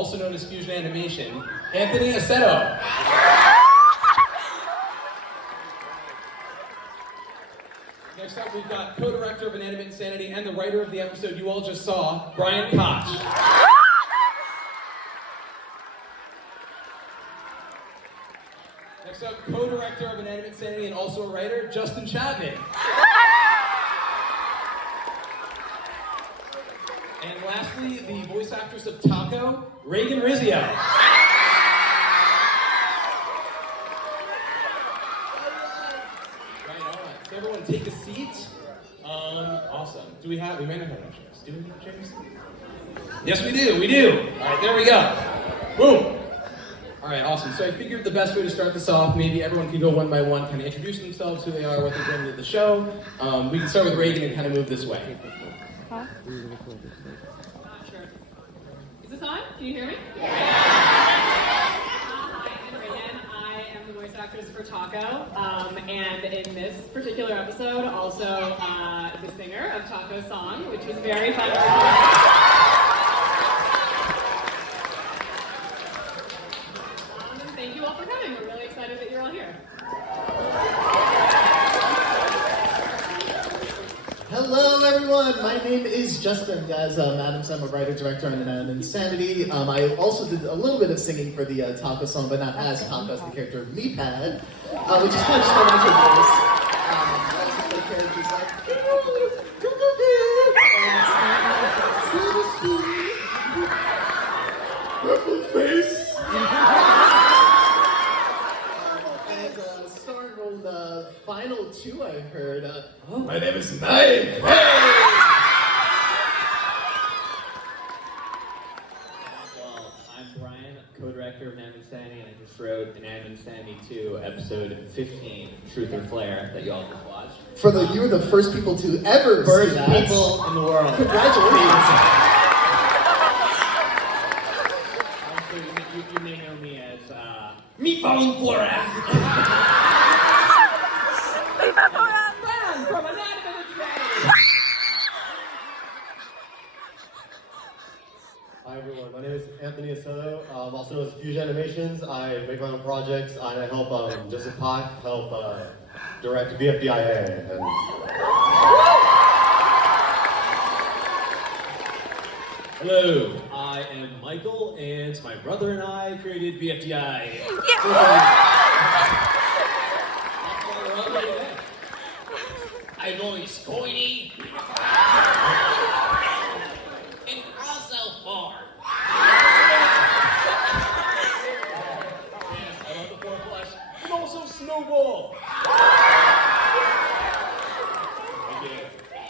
also known as Fusion Animation, Anthony Aceto. Next up, we've got co-director of Inanimate Insanity and the writer of the episode you all just saw, Brian Koch. Next up, co-director of Inanimate Insanity and also a writer, Justin Chapman. And lastly, the voice actress of Taco, Reagan Rizzio. So everyone take a seat. Awesome. We may not have no chairs. Do we have chairs? Yes, we do. All right, there we go. Boom. All right, awesome. So I figured the best way to start this off, maybe everyone can go one by one, kind of introduce themselves, who they are, what they're bringing to the show. We can start with Reagan and kind of move this way. Huh? Sure. Is this on? Can you hear me? Yeah. Hi, I'm Reagan. I am the voice actress for Taco, and in this particular episode, also the singer of Taco's song, which was very fun. Thank you all for coming. We're really excited that you're all here. Hello, everyone. My name is Justin. As Madam said, I'm a writer, director, and Insanity. I also did a little bit of singing for the Taco song, but not as Taco, as the character of MEETUP, which is kind of just my natural voice. The character's like, purple face. The final two I heard, my name is Mike. Hey! Well, I'm Brian, co-director of Inanimate Insanity, and I just wrote Inanimate Insanity 2, episode 15, Truth or Flare, that you all just watched. You were the first people to ever First see that. people in the world. Congratulations. Also, you may know me as Meatball Flora. From Inanimate Insanity. Hi everyone, my name is Anthony Aceto. Also known as Fusion Animations. I make my own projects and I help Joseph Pot help direct BFDI. Hello, I am Michael, and my brother and I created BFDI. Yeah. I'm going Scoiny. And also far. Yes, I love the four flesh, and also Snowball.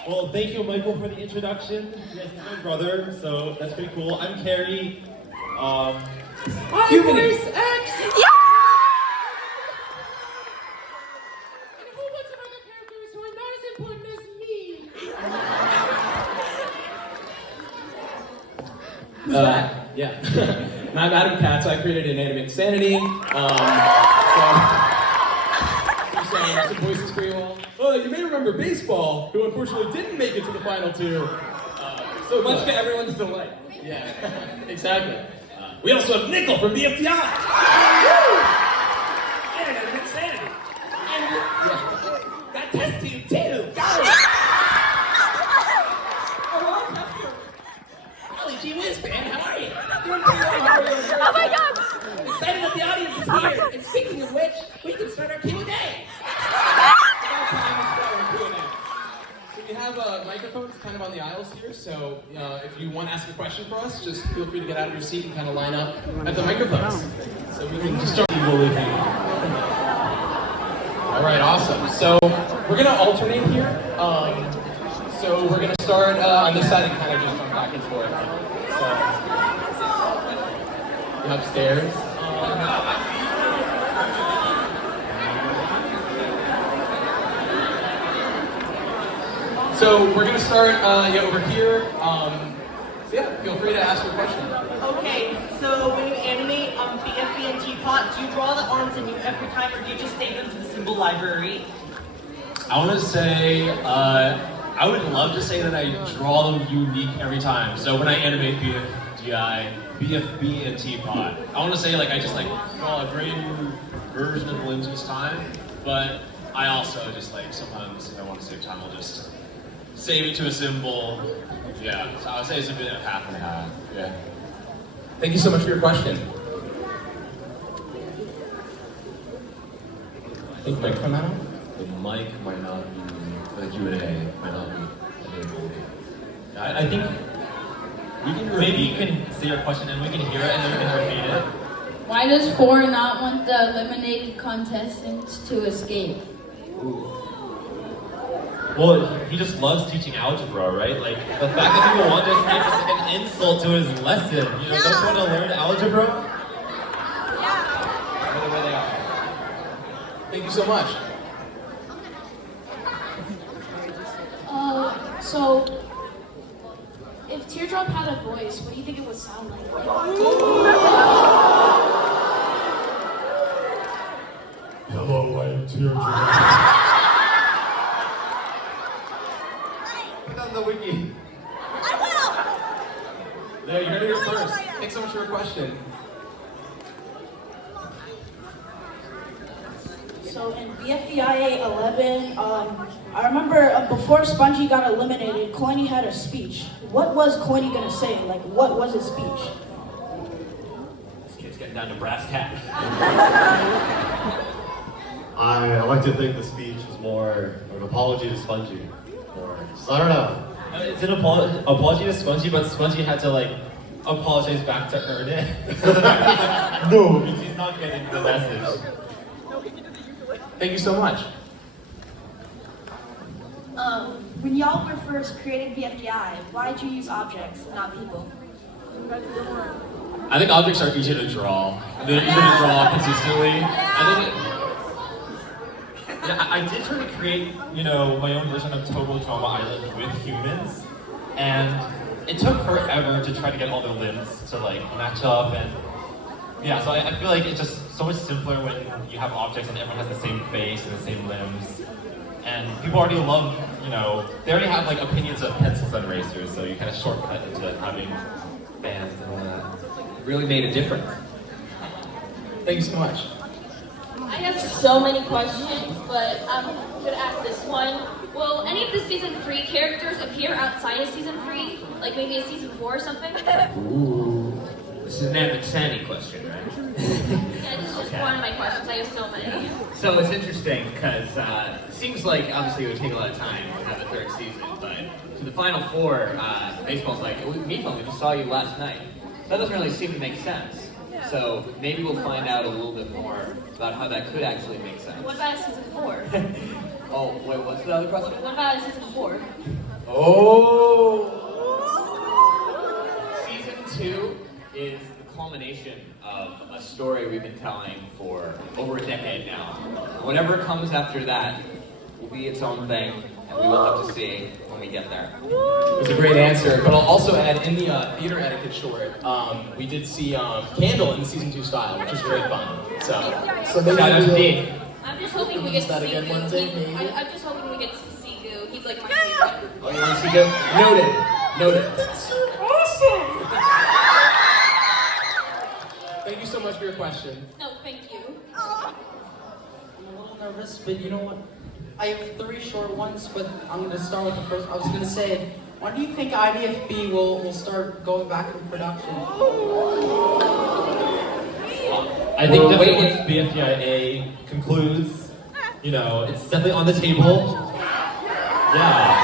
Well, thank you, Michael, for the introduction. Yes, he's my brother, so that's pretty cool. I'm Carrie. Human X. Yeah. Yeah. And I'm Adam Katz. I created Inanimate Insanity. Some voices for you all. Well, you may remember Baseball, who unfortunately didn't make it to the final two. So much to everyone's delight. Yeah, exactly. We also have Nickel from BFDI. And Inanimate Insanity. And got test tube too. Golly gee whiz, man, how are you? Doing pretty well. Oh my God! Excited that the audience is here. And speaking of which, we can start our Q&A. So we have microphones kind of on the aisles here, so if you want to ask a question for us, just feel free to get out of your seat and kind of line up at the microphones. So we can just start. All right, awesome. So we're going to alternate here. So we're going to start on this side and kind of just jump back and forth. So upstairs. So we're going to start over here. So yeah, feel free to ask your question. Okay, so when you animate BFB and Teapot, do you draw the arms anew every time, or do you just save them to the symbol library? I want to say, I would love to say that I draw them unique every time. So when I animate BFDI, BFB, and Teapot. I want to say like I just like draw a brand new version of the limbs each time, but I also just like sometimes if I want to save time, I'll just save it to a symbol. Yeah, so I would say it's a bit of half and half. Yeah. Thank you so much for your question. I think the microphone now? The mic might not be, for the Q&A, might not be available. I think we can maybe you can say your question and we can hear it and then we can repeat it. Why does 4 not want the eliminated contestants to escape? Well, he just loves teaching algebra, right? Like, the fact that people want to escape is like an insult to his lesson. You know, don't you want to learn algebra? By the way they are. Thank you so much. So, if Teardrop had a voice, what do you think it would sound like? Hello, I am Teardrop. Put on the wiki. There, you heard it here first. Thanks so much for your question. So in BFDIA 11, I remember before Spongy got eliminated, Coiny had a speech. What was Coiny gonna say? Like, what was his speech? This kid's getting down to brass tacks. I like to think the speech was more of an apology to Spongy. Or, I don't know. It's an apology to Spongy, but Spongy had to like apologize back to earn it. No, because he's not getting the message. Thank you so much. When y'all were first creating BFDI, why did you use objects, not people? I think objects are easier to draw. They're easier to draw consistently. I did try to create, you know, my own version of Total Drama Island with humans, and it took forever to try to get all the limbs to like match up, and yeah, so I feel like it's just so much simpler when you have objects and everyone has the same face and the same limbs, and people already love, you know, they already have like opinions of pencils and erasers, so you kind of shortcut into having bands and all that. It really made a difference. Thank you so much. I have so many questions, but I'm gonna ask this one. Will any of the season 3 characters appear outside of season 3? Like maybe a season 4 or something? Ooh. This is an Evan Sandy question, right? Yeah, this is just one of my questions. I have so many. So it's interesting because it seems like obviously it would take a lot of time to have a third season, but to the final 4, baseball's like, Meatball, we just saw you last night. That doesn't really seem to make sense. So maybe we'll find out a little bit more about how that could actually make sense. What about season 4? Oh, wait, what's the other question? What about season 4? Oh! Season 2 is the culmination of a story we've been telling for over a decade now. Whatever comes after that will be its own thing, and we will have to see when we get there. It was a great answer, but I'll also add in the theater etiquette short, we did see Candle in the season 2 style, which was very fun. So maybe Shout out to we'll- Dave. I'm just hoping we get to That see again Goo. Wednesday, maybe? I'm just hoping we get to see Goo. He's like my favorite. Oh, you want to see Goo? Noted. Noted. That's so awesome! Thank you so much for your question. No, thank you. I'm a little nervous, but you know what? I have 3 short ones, but I'm going to start with the first. I was going to say, when do you think IDFB will start going back in production? I think definitely once BFDIA concludes, you know, it's definitely on the table. Yeah.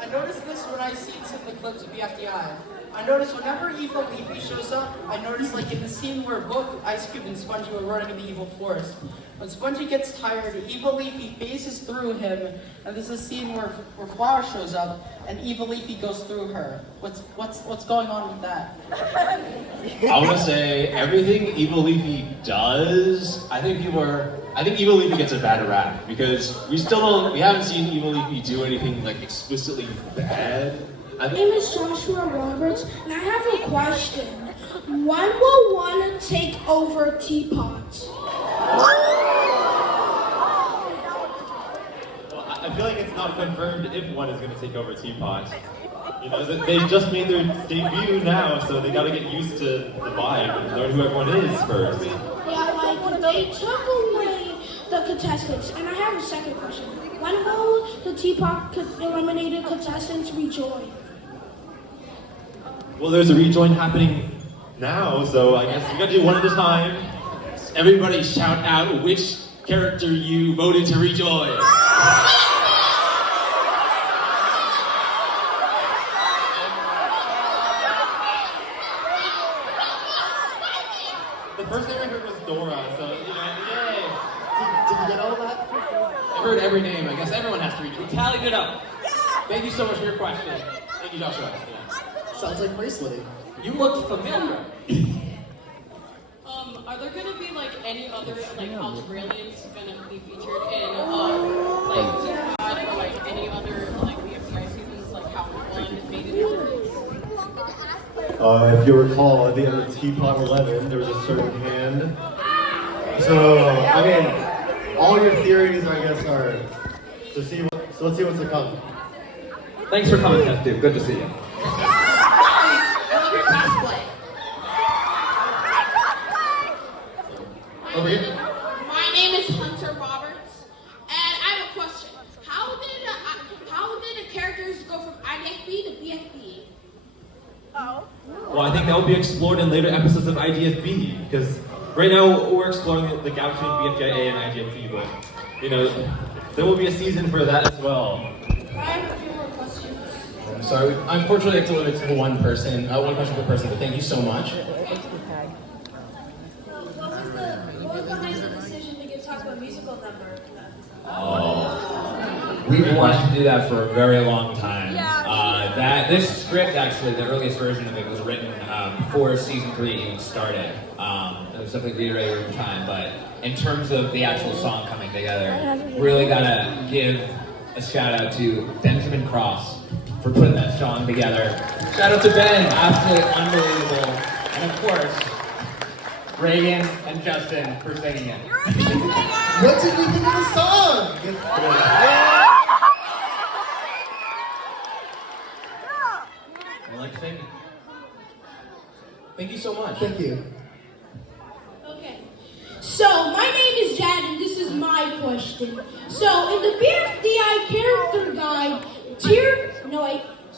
I noticed this when I see some of the clips of BFDI. I noticed whenever Evil Leafy shows up, I noticed like in the scene where both Ice Cube and Spongy were running in the evil forest. When Spongy gets tired, Evil Leafy phases through him, and there's a scene where Flower shows up, and Evil Leafy goes through her. What's going on with that? I want to say everything Evil Leafy does. I think Evil Leafy gets a bad rap because we haven't seen Evil Leafy do anything like explicitly bad. My name is Joshua Roberts, and I have a question. When will one take over Teapot? Well, I feel like it's not confirmed if one is going to take over Teapot. You know, they just made their debut now, so they got to get used to the vibe and learn who everyone is first. Yeah, like they took away the contestants, and I have a second question. When will the Teapot eliminated contestants rejoin? Well, there's a rejoin happening now, so I guess we got to do one at a time. Everybody shout out which character you voted to rejoin. The first thing I heard was Dora, so, you know, yay! Did you get all that? I heard every name. I guess everyone has to reach. We tallied it up. Thank you so much for your question. Thank you, Joshua. Yeah. Sounds like bracelet. You looked familiar. Are there gonna be like any other like Australians gonna be featured in like Teapot or like any other like BFDI seasons like how one made it? If you recall, at the end of Teapot 11, there was a certain hand. So, I mean, all your theories, I guess, are to see. So let's see what's to come. Thanks for coming, Test Tube. Good to see you. I love your cosplay. Over here. My name is Hunter Roberts, and I have a question. How did the characters go from IDFB to BFB? Well, I think that will be explored in later episodes of IDFB, because right now we're exploring the gap between BFDIA and IDFB, but, you know, there will be a season for that as well. I have a few more questions. I'm sorry. Unfortunately, I have to limit it to one person, one question per person. But thank you so much. What was behind the decision to give Taco a musical number? Oh, we've been wanting to do that for a very long time. This script, actually, the earliest version of it was written before season 3 even started. It was something reiterated over time, but in terms of the actual song coming together, really gotta give a shout out to Benjamin Cross for putting that song together. Shout out to Ben, absolutely unbelievable. And of course, Reagan and Justin for singing it. What did we think of the song? I like singing. Thank you so much. Thank you. Okay. So, my name is Jad, and this is my question. So, in the BFDI character guide,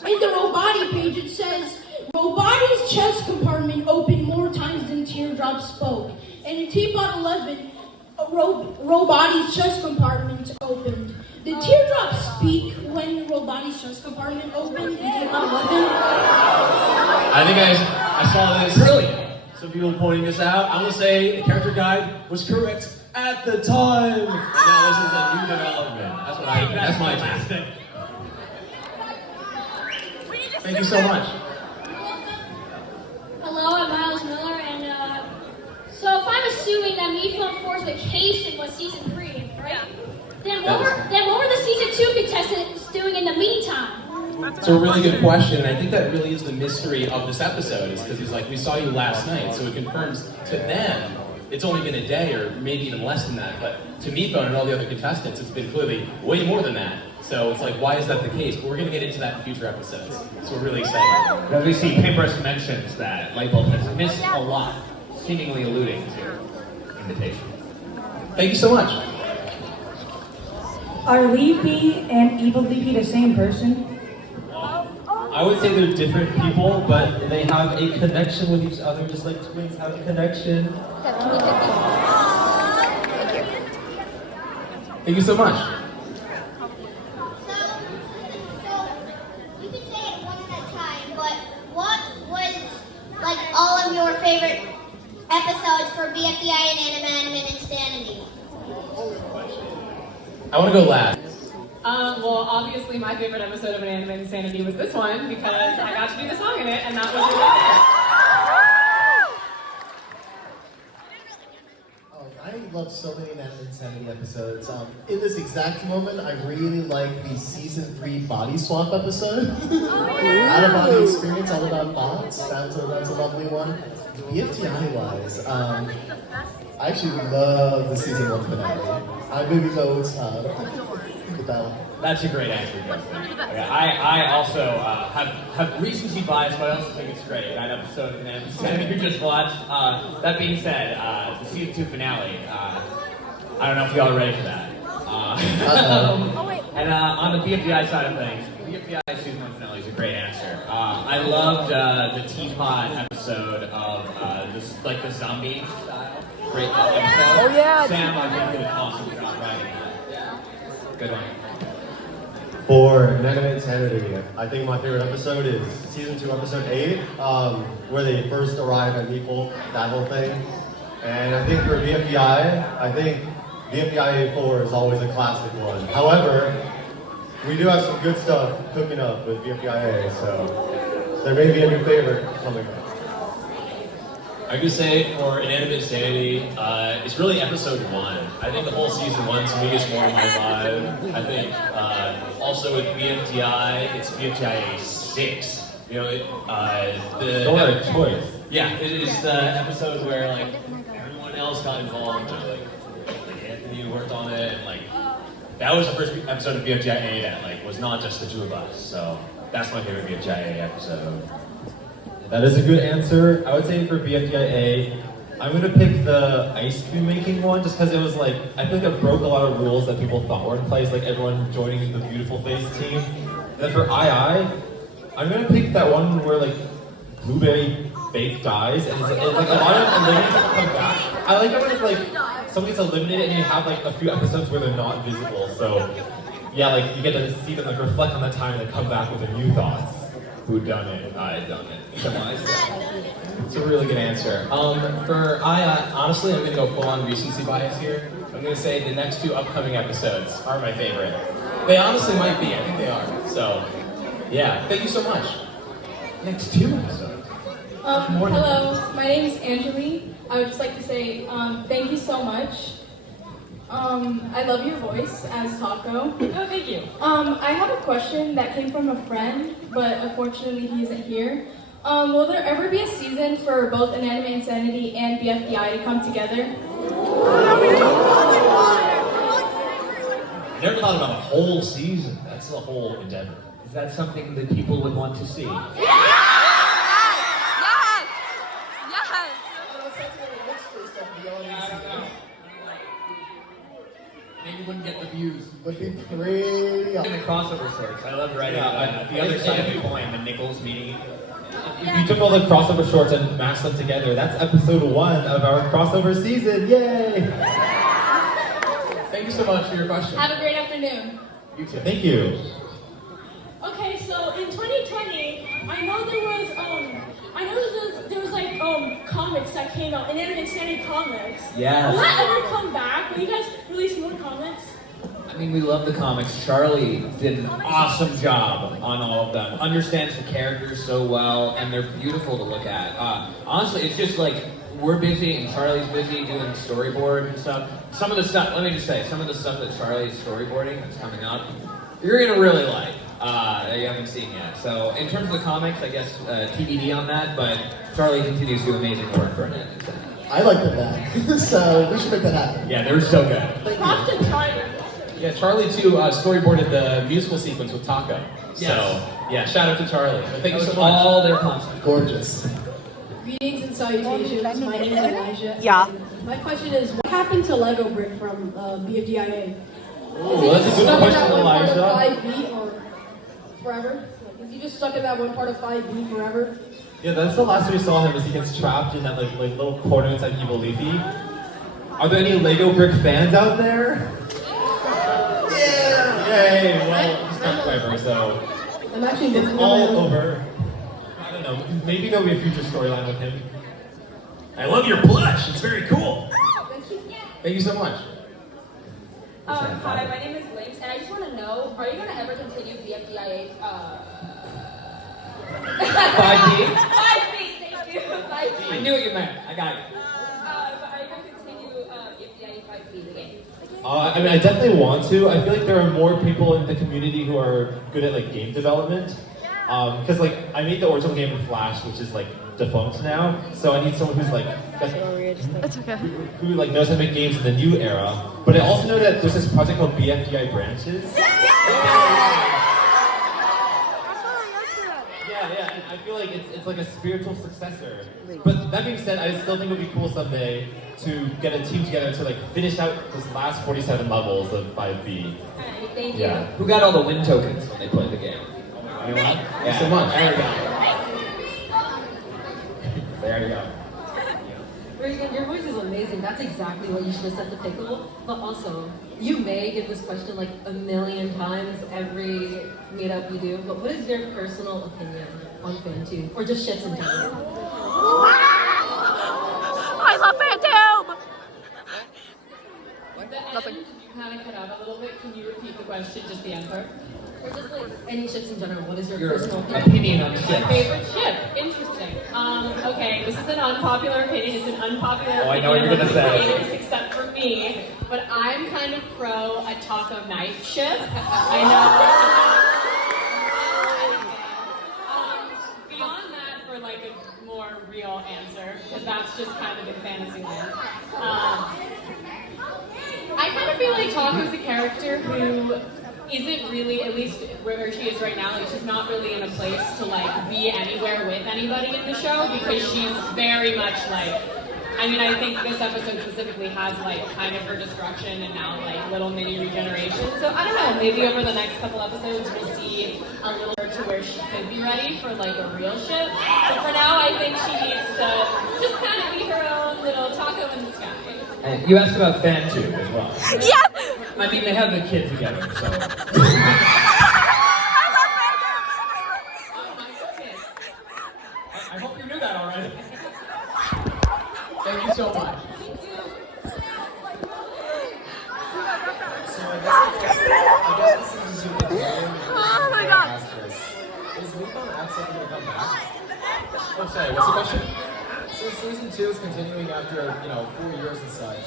in the Roboti page, it says, Roboti's chest compartment opened more times than Teardrop spoke. And in Teapot 11, Roboti's chest compartment opened. Did Teardrop speak when Roboti's chest compartment opened in Teapot 11? I think I saw this. Brilliant. Some people pointing this out. I'm gonna say the character guide was correct at the time. And now this is a new development. That's my take. Thank you so much. Hello, I'm Miles Miller, and so if I'm assuming that MEETUP 4's vacation was season 3, right? Then what were the season 2 contestants doing in the meantime? It's a really good question, and I think that really is the mystery of this episode, is because he's like, we saw you last night, so it confirms to them it's only been a day or maybe even less than that, but to Meatbone and all the other contestants, it's been clearly way more than that. So it's like, why is that the case? But we're going to get into that in future episodes, so we're really excited. As we see, Paintbrush mentions that Lightbulb has missed a lot, seemingly alluding to invitation. Thank you so much. Are Leafy and Evil Leafy the same person? I would say they're different people, but they have a connection with each other, just like twins have a connection. Thank you so much. You can say it one at a time, but what was like all of your favorite episodes for BFDI and Anime Insanity? I want to go last. Well, obviously my favorite episode of An Anime Insanity was this one because I got to do the song in it, and that was I love so many Anime Insanity episodes. In this exact moment, I really like the season 3 body swap episode. Out of body experience, all about bots. That's a lovely one. BFTI wise, I actually love the season 1 finale. I'm gonna go with that one. That's a great answer, Justin. I also have recency bias, but I also think it's great. That episode of Anime we just watched. That being said, the season 2 finale. I don't know if y'all are ready for that. And on the BFDI side of things, the BFDI season 1 finale is a great answer. I loved the teapot episode of the zombie style. Great episode. Oh yeah. Sam, I think did an awesome job writing that. Yeah. Good one. For Anime Insanity, I think my favorite episode is season 2, episode 8, where they first arrive at Meeple, that whole thing. And I think for BFDI, I think BFDI 4 is always a classic one. However, we do have some good stuff cooking up with BFDIA, so there may be a new favorite coming up. I could say for Inanimate Insanity, it's really episode 1. I think the whole season 1 to me is more my vibe. I think also with BFDI, it's BFDIA 6. You know, the choice. Yeah, it is the episode where like everyone else got involved. Like Anthony worked on it, and like that was the first episode of BFDIA that like was not just the two of us. So that's my favorite BFDIA episode. That is a good answer. I would say for BFDIA, I'm gonna pick the ice cream making one just because it was like, I feel like it broke a lot of rules that people thought were in place, like everyone joining the Beautiful Face team. And then for II, I'm gonna pick that one where like Blueberry Fake dies and it's like a lot of eliminated come back. I like it when it's like someone gets eliminated and you have like a few episodes where they're not visible. So yeah, like you get to see them like reflect on the time and then come back with their new thoughts. Who done it? I done it. It's a really good answer. Honestly, I'm going to go full on recency bias here. I'm going to say the next 2 upcoming episodes are my favorite. They honestly might be. I think they are. So, yeah. Thank you so much. Next 2 episodes. Hello, my name is Angeline. I would just like to say thank you so much. I love your voice as Taco. Oh, thank you. I have a question that came from a friend, but unfortunately he isn't here. Will there ever be a season for both Anime Insanity and BFDI to come together? I never thought about a whole season. That's the whole endeavor. Is that something that people would want to see? Maybe wouldn't get the views. Would be pretty In the crossover shorts, I love writing the other side of the coin, the nickels meeting. If you took all the crossover shorts and mashed them together, that's episode 1 of our crossover season. Yay! Thank you so much for your question. Have a great afternoon. You too. Thank you. Okay, so in 2020, I know there was like comics that came out, Anime Insanity comics. Yes. Will that ever come back? Will you guys release more comics? I mean, we love the comics. Charlie did an awesome job on all of them. Understands the characters so well, and they're beautiful to look at. Honestly, it's just like we're busy and Charlie's busy doing storyboard and stuff. Some of the stuff, let me just say, some of the stuff that Charlie's storyboarding that's coming up, you're gonna really like. That you haven't seen yet. So in terms of the comics, I guess TBD on that, but Charlie continues to do amazing work for it. I like them back, so we should make that happen. Yeah, they're so good. Props to Charlie. Yeah, Charlie too storyboarded the musical sequence with Taco. Yes. So, yeah, shout out to Charlie. Thank you so much. All their content. Gorgeous. Greetings and salutations. My name is Elijah. Yeah. My question is, what happened to Lego Brick from BFDIA? Ooh, that's a good question, Elijah. 5B or forever? Is he just stuck in that one part of 5B forever? Yeah, that's the last we saw him as he gets trapped in that like little corner inside Evil Leafy. Are there any Lego Brick fans out there? Yeah! Yay! Well, he's not clever, so I'm actually it's all over. I don't know. Maybe there'll be a future storyline with him. I love your blush. It's very cool. Thank you so much. Hi, my name is Lynx, and I just want to know, are you going to ever continue BFDIA? 5B? 5B, thank you. 5B. I knew what you meant. I got it. But are you going to continue BFDIA 5B, the game? I mean, I definitely want to. I feel like there are more people in the community who are good at like game development. Because like I made the original game in Flash, which is like defunct now. So I need someone who's like who like knows how to make games in the new era. But I also know that there's this project called BFDI Branches. Yeah, and I feel like it's like a spiritual successor. But that being said, I still think it would be cool someday to get a team together to like finish out this last 47 levels of 5B. Thank you. Yeah. Who got all the win tokens when they played the game? Anyone? Thanks so much. There we go. There you go. Reagan, your voice is amazing. That's exactly what you should have said to Pickle. But also, you may get this question like a million times every meetup you do, but what is your personal opinion on FanTube? Or just shits in general? I love FanTube! Nothing. Kind of cut out a little bit. Can you repeat the question, just the answer? Or just like any shits in general, what is your Your personal opinion on My ships. favorite ship. Interesting. Okay, this is an unpopular opinion. It's an unpopular Oh, I know opinion what you're among gonna the say. creators, except for me. But I'm kind of pro a taco knife ship. I know. Beyond that, for like a more real answer, because that's just kind of in fantasy land. I kind of feel like Taco's a character who isn't really, at least where she is right now, like she's not really in a place to like be anywhere with anybody in the show because she's very much like, I mean, I think this episode specifically has like kind of her destruction and now like little mini regeneration. So I don't know, maybe over the next couple episodes we'll see a little more to where she could be ready for like a real ship. But for now, I think she needs to just kind of be her own little taco in the sky. And you asked about FanTube as well. Yeah! I mean, they have the kid together, so. I hope you knew that already. Thank you so much. So I guess this is a super Oh my god! Is Weekon Access going to come back? Oh, sorry, what's the question? Since season 2 is continuing after, 4 years and such,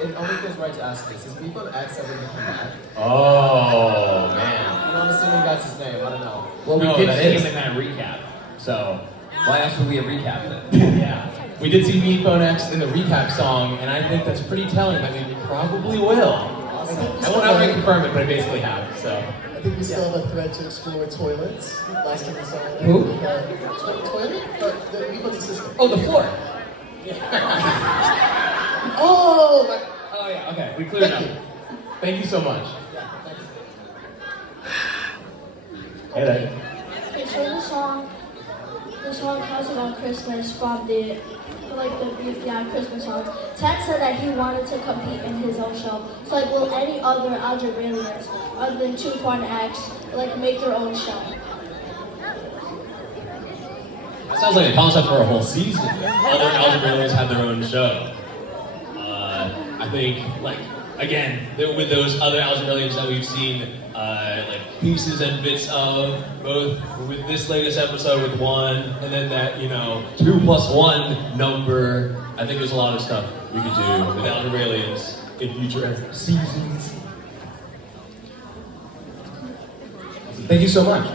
it only feels right to ask this. Is Weekon X ever going to come back? Oh, man. I'm assuming that's his name, I don't know. Well, we No, did that see is. him in that recap, so why else would we have recapped it? Yeah. We did see Meat Bone X in the recap song, and I think that's pretty telling that we probably will. I won't outright confirm it, but I basically have, so. I think we still have a thread to explore toilets. Last time we saw it. Who? Toilet? We put the system. Oh, the floor. Oh! Oh yeah, okay, we cleared it up. Thank you so much. Hey there. Okay, so the song talks about Christmas from the BFDI Christmas song. Ted said that he wanted to compete in his own show. So like, will any other Algebraians other than 2.x like make their own show? That sounds like a concept for a whole season. Other Algebraians have their own show. I think, like, again, with those other Algebraians that we've seen, like pieces and bits of, both with this latest episode with 1, and then that, 2+1 number. I think there's a lot of stuff we could do with Algebraians in future seasons. Thank you so much.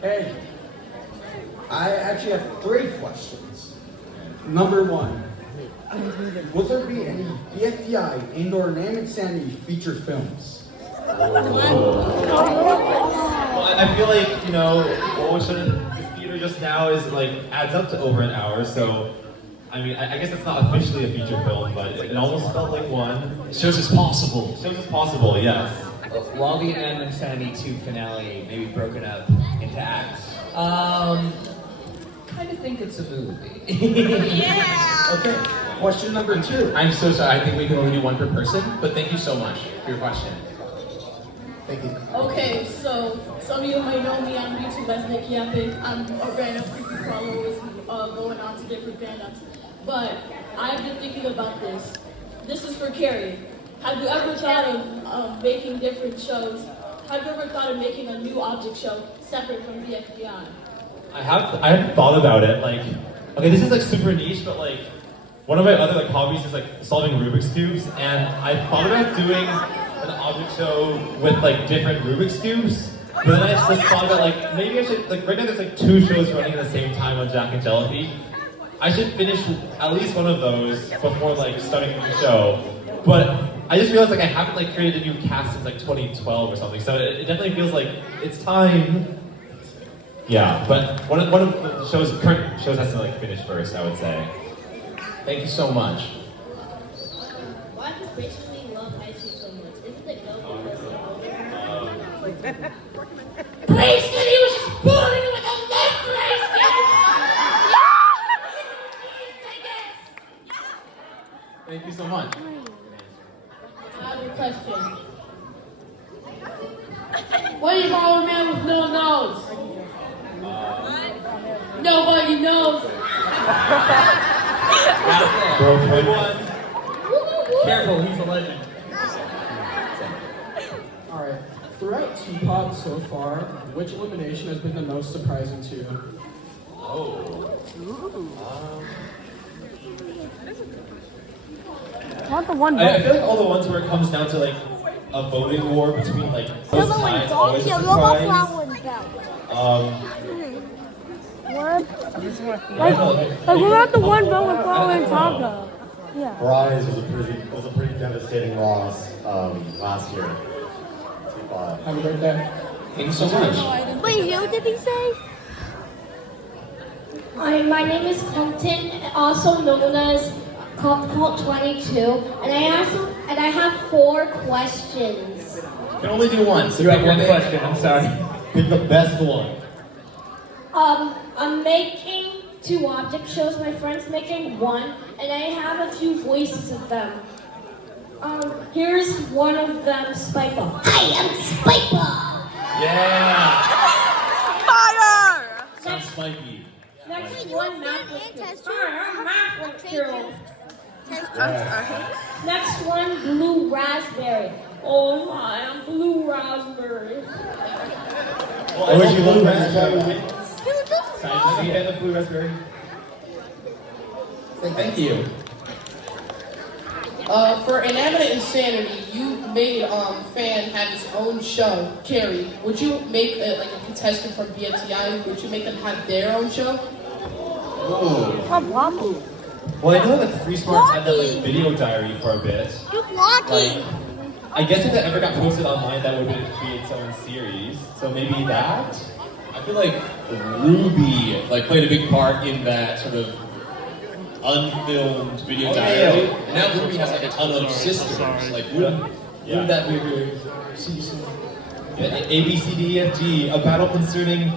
Hey, I actually have 3 questions. Number 1, will there be any BFDI Indoor and Insanity feature films? Well, I feel like, what we showed in the theater just now is like adds up to over an hour, so I mean, I guess it's not officially a feature film, but it almost felt like one. It shows it's possible. It shows it's possible, yes. While the End of Insanity 2 finale may be broken up into acts, kind of think it's a movie. Okay, question number 2. I'm so sorry, I think we can only do 1 per person, but thank you so much for your question. Thank you. Okay, so some of you might know me on YouTube as Nick Yappick. I'm a random creepy crawler going on to different fandoms. But I've been thinking about this. This is for Carrie. Have you ever thought of making different shows? Have you ever thought of making a new object show separate from BFDI? I have thought about it, like, okay, this is like super niche, but like, one of my other like hobbies is like solving Rubik's Cubes, and I thought about doing an object show with like different Rubik's Cubes, but then I just thought about like, maybe I should, like right now there's like 2 shows running at the same time on Jack and Jellyfy. I should finish at least one of those before like starting a new show, but I just realized like I haven't like created a new cast since like 2012 or something, so it definitely feels like it's time. Yeah, but one of the current shows has to like finish first, I would say. Thank you so much. Why does basically love Icy so much? Isn't it go Grace said he was just born with a love for ice cream. Thank you so much. I have a question. What do you call a man with no nose? Nobody knows. Good one. Careful, he's a legend. Alright, throughout Teapot so far, which elimination has been the most surprising to you? I feel like all the ones where it comes down to like a voting war between like those sides always a surprise. Like we're at the one vote with Flower and Taco. Yeah. Rise was a pretty devastating loss last year. Have a great day. Thank you so much. Wait, who did he say? Hi, my name is Clinton, also known as Cult 22, and I have 4 questions. You can only do one, so You have pick your one name. question, I'm sorry. Pick the best one. I'm making 2 object shows. My friend's making 1, and I have a few voices of them. Here's one of them, Spiker. I am Spiker. Yeah. Fire! Sounds spiky. Next one, Math with Girl. Next one, Blue Raspberry. Oh my, I'm Blue Raspberry. Oh, is you blue raspberry? The blue raspberry. Thank you. For Inanimate Insanity, you made Fan have his own show, Carrie. Would you make like a contestant from BFDI? Would you make them have their own show? Well, I know that Free Smart had that like video diary for a bit. Like, I guess if that ever got posted online, that would create its own series. So maybe that. I feel like Ruby like played a big part in that sort of unfilmed video diary. And now Ruby has like a ton of sisters. Like, wouldn't that be weird? A, B, C, D, E, F, G, a battle concerning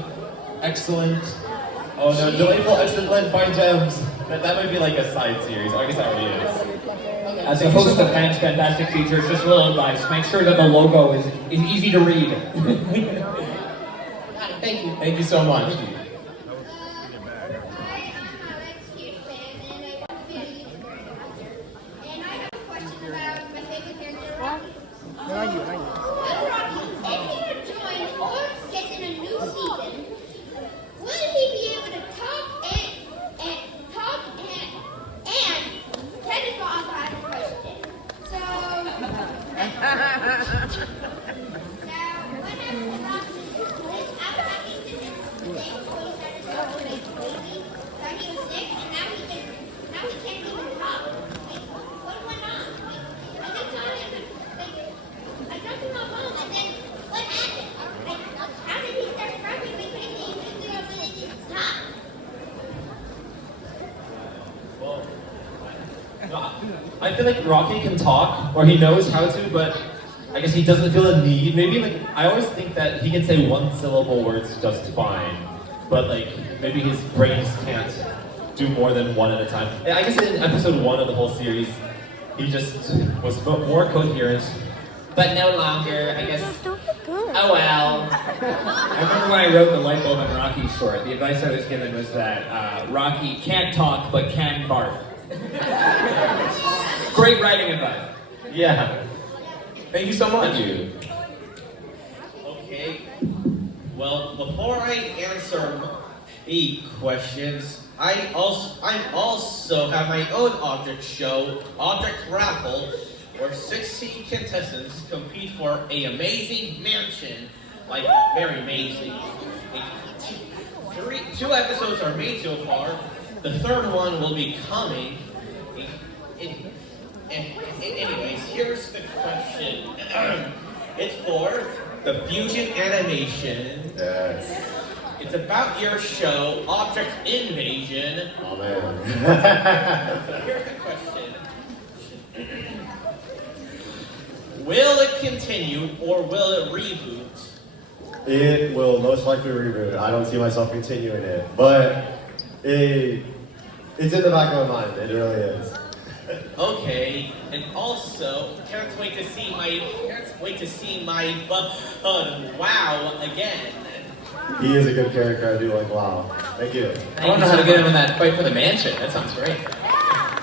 excellent. Oh no, delightful, excellent, fine gems. That might be like a side series. I guess that already is. As a host of Fan's Fantastic Features, just a little advice, make sure that the logo is easy to read. Thank you. Thank you so much. I feel like Rocky can talk, or he knows how to, but I guess he doesn't feel a need. Maybe like I always think that he can say 1-syllable words just fine, but like maybe his brain just can't do more than one at a time. And I guess in episode 1 of the whole series, he just was more coherent, but no longer. I guess. Oh well. I remember when I wrote the light bulb in Rocky short, the advice I was given was that Rocky can't talk but can barf. Great writing advice. Yeah. Thank you so much. Okay. Well, before I answer the questions, I also have my own object show, Object Raffle, where 16 contestants compete for an amazing mansion. Like, very amazing. 2 episodes are made so far. The 3rd one will be coming. And Anyways, here's the question. It's for the Fusion Animation. Yes. It's about your show, Object Invasion. Oh man. So here's the question. Will it continue or will it reboot? It will most likely reboot. I don't see myself continuing it, but it's in the back of my mind. It really is. Okay, and also can't wait to see my wow again. He is a good character. I do like WoW. Thank you. I want to know how to get him in that fight for the mansion. That sounds great. Hi,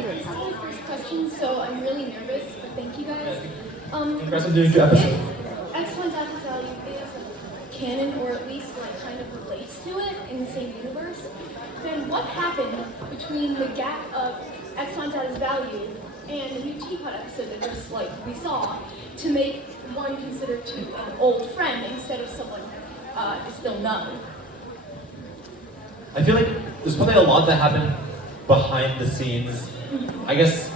this is my first question, so I'm really nervous, but thank you guys. Congrats on doing your episode. X1's active value is canon, or at least like kind of relates to it in the same universe. Then what happened between the gap of X1's active value and the new Teapot episode that just like we saw to make one considered to an old friend instead of someone still known? I feel like there's probably a lot that happened behind the scenes. I guess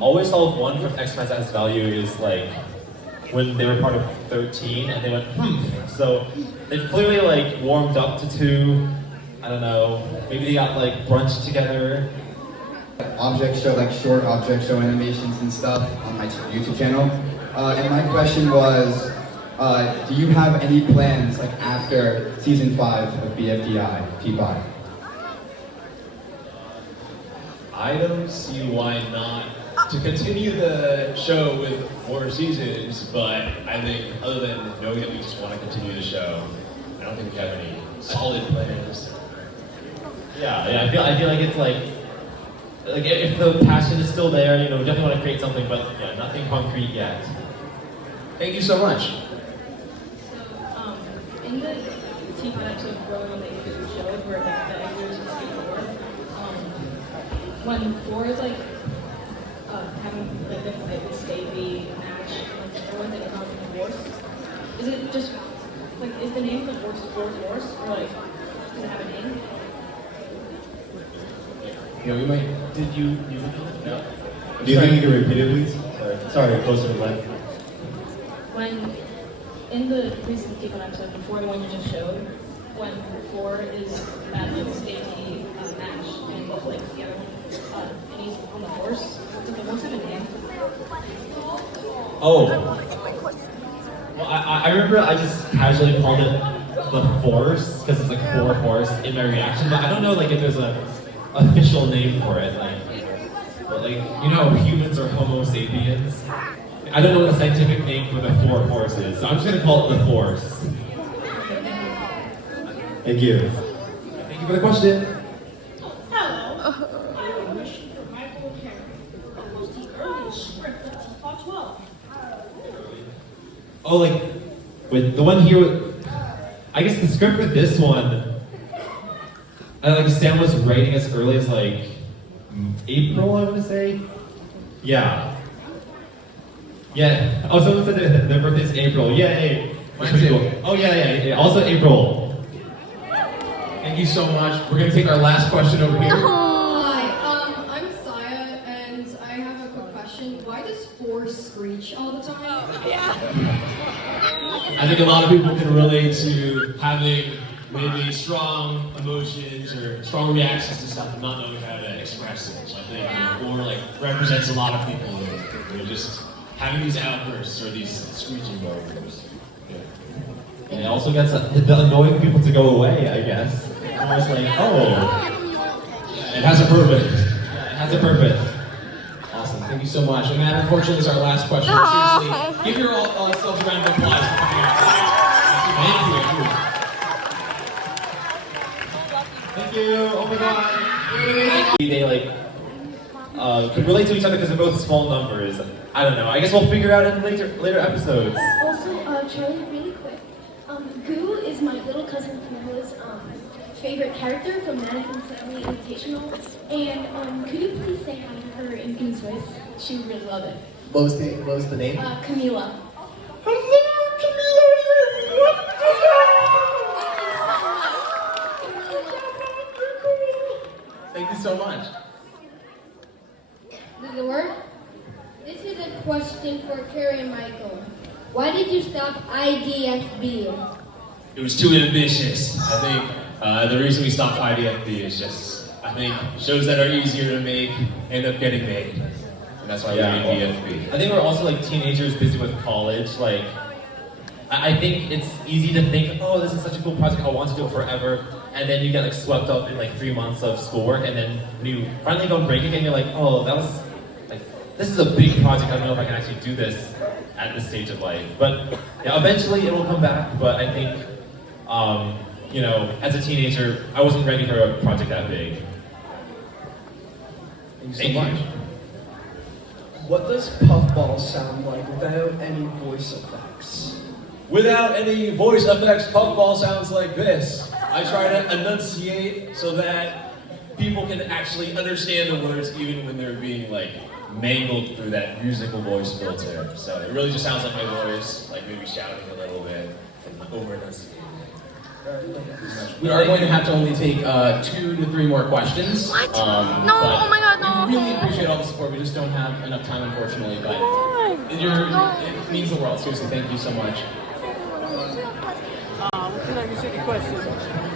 Always Solve 1 from X-Men's As Value is like when they were part of 13 and they went, So they've clearly like warmed up to 2. I don't know. Maybe they got like brunch together. Object show, like short object show animations and stuff on my YouTube channel. And my question was, do you have any plans like after season 5 of BFDI, Teapot? I don't see why not to continue the show with more seasons, but I think other than knowing that we just want to continue the show, I don't think we have any solid plans. Yeah, I feel like it's like if the passion is still there, we definitely want to create something, but yeah, nothing concrete yet. Thank you so much. So, in the Teapot episode growing that you showed, where like the actors just get bored, when 4 is like having like the fight with Stavey, Nash, like everyone that comes from divorce, is it just like is the name of the divorce, or like does it have a name? Yeah, we might. Did you? No. Do you think you can repeat it, please? Sorry, closer to the mic. When in the recent Teapot episode, before the one you just showed, when 4 is at the Stavey match and like the other one, and he's on the horse, does the horse have a name? Oh. Well, I remember I just casually called it the Force because it's like 4 horse in my reaction, but I don't know like if there's a official name for it, but humans are Homo sapiens. I don't know what the scientific name for the 4 horse is, so I'm just gonna call it the Force. Thank you. Thank you for the question. Hello. A question for Michael Karen. What was the earliest script of Teapot 12? Oh, like with the one here. I guess the script for this one. Sam was writing as early as like April, I want to say. Yeah. Yeah. Oh, someone said that their birthday's April. Yay. Mine's April. Oh yeah. Also April. Thank you so much. We're gonna take our last question over here. Hi, I'm Saya, and I have a quick question. Why does 4 screech all the time? I think a lot of people can relate to having maybe strong emotions or strong reactions to stuff and not knowing how to express it. So I think 4 like represents a lot of people who are just having these outbursts or these screeching moments. Yeah. And it also gets the annoying people to go away, I guess. Almost like, it has a purpose. Yeah, it has a purpose. Awesome. Thank you so much. And that, unfortunately, is our last question. Seriously, give yourselves a round of applause for coming out today. Thank you. Oh my god. They could relate to each other because they're both small numbers. I don't know. I guess we'll figure out in later episodes. Also, Charlie, really quick. Goo is my little cousin Camilla's favorite character from Mannequin Family Invitational. And could you please say hi to her in Goo's voice? She would really love it. What was the name? Camila. Thank you so much. did you stop IDFB? It was too ambitious. I think the reason we stopped IDFB is just, I think shows that are easier to make end up getting made. And that's why we made BFB. I think we're also like teenagers busy with college. Like, I think it's easy to think, oh, this is such a cool project, I want to do it forever. And then you get like swept up in like 3 months of schoolwork, and then when you finally go and break again, you're like, oh, that was like, this is a big project. I don't know if I can actually do this at this stage of life. But yeah, eventually it will come back. But I think, you know, as a teenager, I wasn't ready for a project that big. Thank you so much. What does Puffball sound like without any voice effects? Without any voice effects, Puffball sounds like this. I try to enunciate so that people can actually understand the words even when they're being like mangled through that musical voice filter. So it really just sounds like my voice, like maybe shouting a little bit and over enunciating. We are going to have to only take 2 to 3 more questions. What? No, oh my god, no. We really appreciate all the support. We just don't have enough time, unfortunately, but it means the world. Seriously, thank you so much. Would you like to take a question?